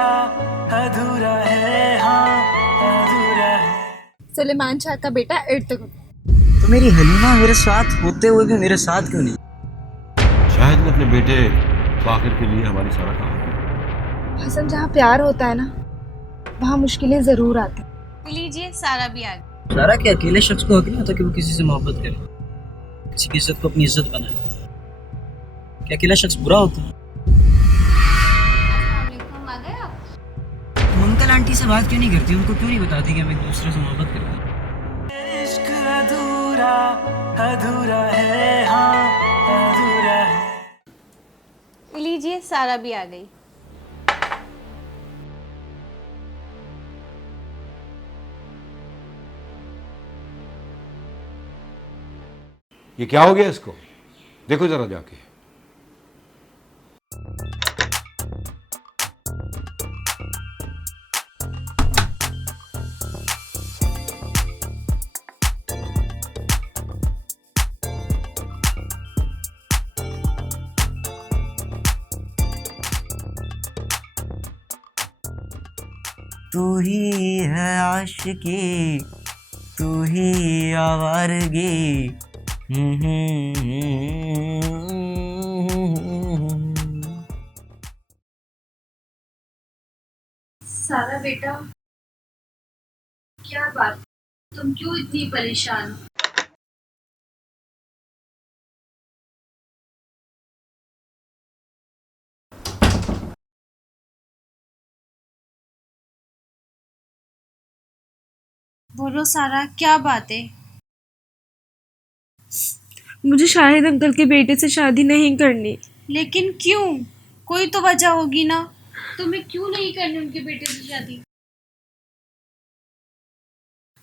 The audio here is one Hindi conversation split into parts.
अधूरा अधूरा है, हाँ अधूरा है। सुलेमान शाह का बेटा इर्तुगरुल। तो मेरी हलीमा मेरे साथ होते हुए भी मेरे साथ क्यों नहीं? शाहिद ने अपने बेटे फाकिर के लिए हमारी सारा काम किया। हसन, जहाँ प्यार होता है ना, वहाँ मुश्किलें जरूर आती हैं। लीजिए, सारा भी आ गई। सारा के अकेले शख्स को हक नहीं होता कि वो किसी से मोहब्बत करे, किसी की इज्जत को अपनी इज्जत बनाए। क्या अकेला शख्स बुरा होता है? आ गए आप? तुम अंकल आंटी से बात क्यों नहीं करती? उनको क्यों नहीं बताती कि हम एक दूसरे से मोहब्बत करते हैं? इश्क अधूरा अधूरा है, हाँ अधूरा है। लीजिए, सारा भी आ गई। ये क्या हो गया इसको? देखो जरा जाके। तू ही है आशिकी, तू ही आवारगी। सारा बेटा, क्या बात, तुम क्यों इतनी परेशान हो? बोलो सारा, क्या बात है? मुझे शाहिद अंकल के बेटे से शादी नहीं करनी। लेकिन क्यों? कोई तो वजह होगी ना। तुम्हें क्यों नहीं करनी उनके बेटे से शादी?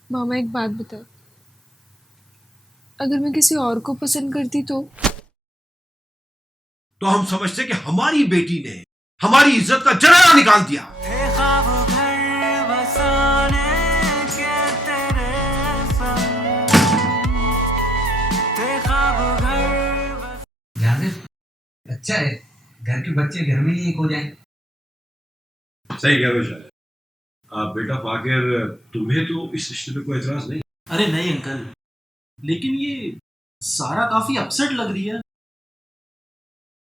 मामा, एक बात बता, अगर मैं किसी और को पसंद करती तो हम समझते कि हमारी बेटी ने हमारी इज्जत का जनाजा निकाल दिया। थे ख्वाब घर बसाने के तेरे संग, थे ख्वाब घर अच्छा है, घर के बच्चे घर में ही एक हो जाए। सही कह रहे हो शायद। बेटा फाकिर, तुम्हें तो इस रिश्ते पे कोई एतराज नहीं? अरे नहीं अंकल, लेकिन ये सारा काफी अपसेट लग रही है।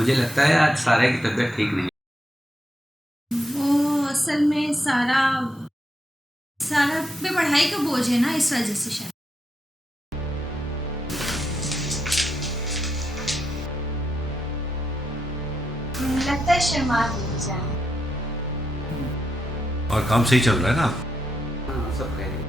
मुझे लगता है आज सारा की तबीयत ठीक नहीं। वो असल में सारा पे पढ़ाई का बोझ है ना, इस वजह से शायद। लगता है शर्मा गई जान। और काम सही चल रहा है ना? हाँ, सब कह रही है।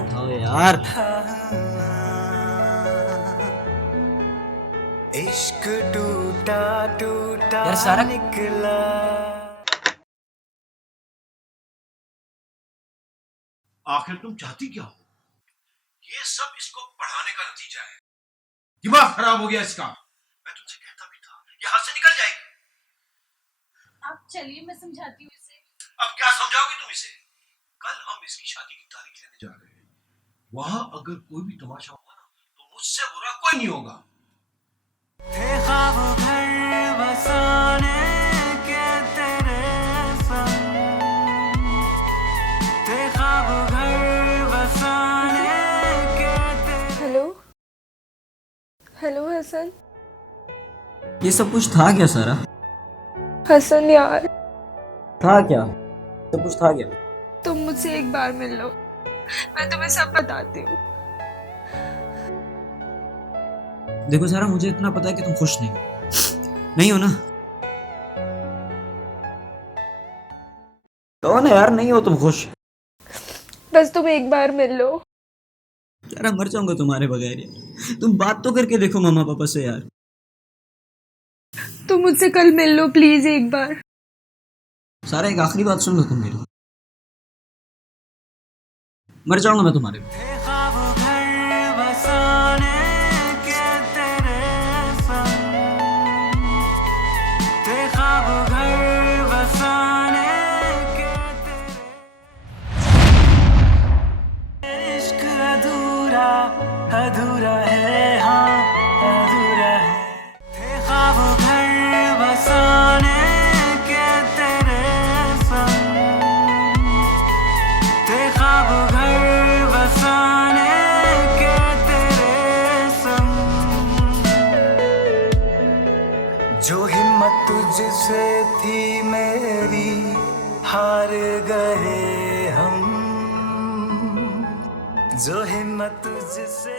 उठाओ यार। इश्क टूटा टूटा यार सारा, निकला। आखिर तुम चाहती क्या हो? ये सब इसको पढ़ाने का नतीजा है। दिमाग खराब हो गया इसका। मैं तुमसे कहता भी था, ये हाथ से निकल जाएगी। आप चलिए, मैं समझाती हूँ इसे। अब क्या समझाओगी तुम इसे? कल हम इसकी शादी की तारीख लेने जा रहे हैं। वहां अगर कोई भी तमाशा होगा ना, तो मुझसे बुरा कोई नहीं होगा। थे ख्वाब घर बसाने के तेरे संग, थे ख्वाब घर बसाने के तेरे। Hello hello Hasan. ये सब कुछ था क्या सारा? हसन यार, था क्या? सब कुछ था क्या? तुम मुझसे एक बार मिल लो, मैं तुम्हें सब बताती हूँ। देखो सारा, मुझे इतना पता है कि तुम खुश नहीं हो ना। कहो ना यार, नहीं हो तुम खुश। बस तुम एक बार मिल लो। यार मर जाऊंगा तुम्हारे बगैर यार। तुम बात तो करके देखो मम्मा पापा से यार। तुम मुझसे कल मिल लो प्लीज एक बार। सारा एक आखिरी बात सुन लो तुम मेरी। मर जाऊंगा मैं तुम्हारे बगैर। ख्वाब घर बसाने के तेरे संग, थे ख्वाब घर बसाने के तेरे। इश्क अधूरा अधूरा है, हाँ अधूरा है। थे ख्वाब घर बसाने के तेरे संग, थे ख्वाब घर बसाने के तेरे संग। जो हिम्मत तुझसे थी मेरी, हार गए हम। जो हिम्मत तुझसे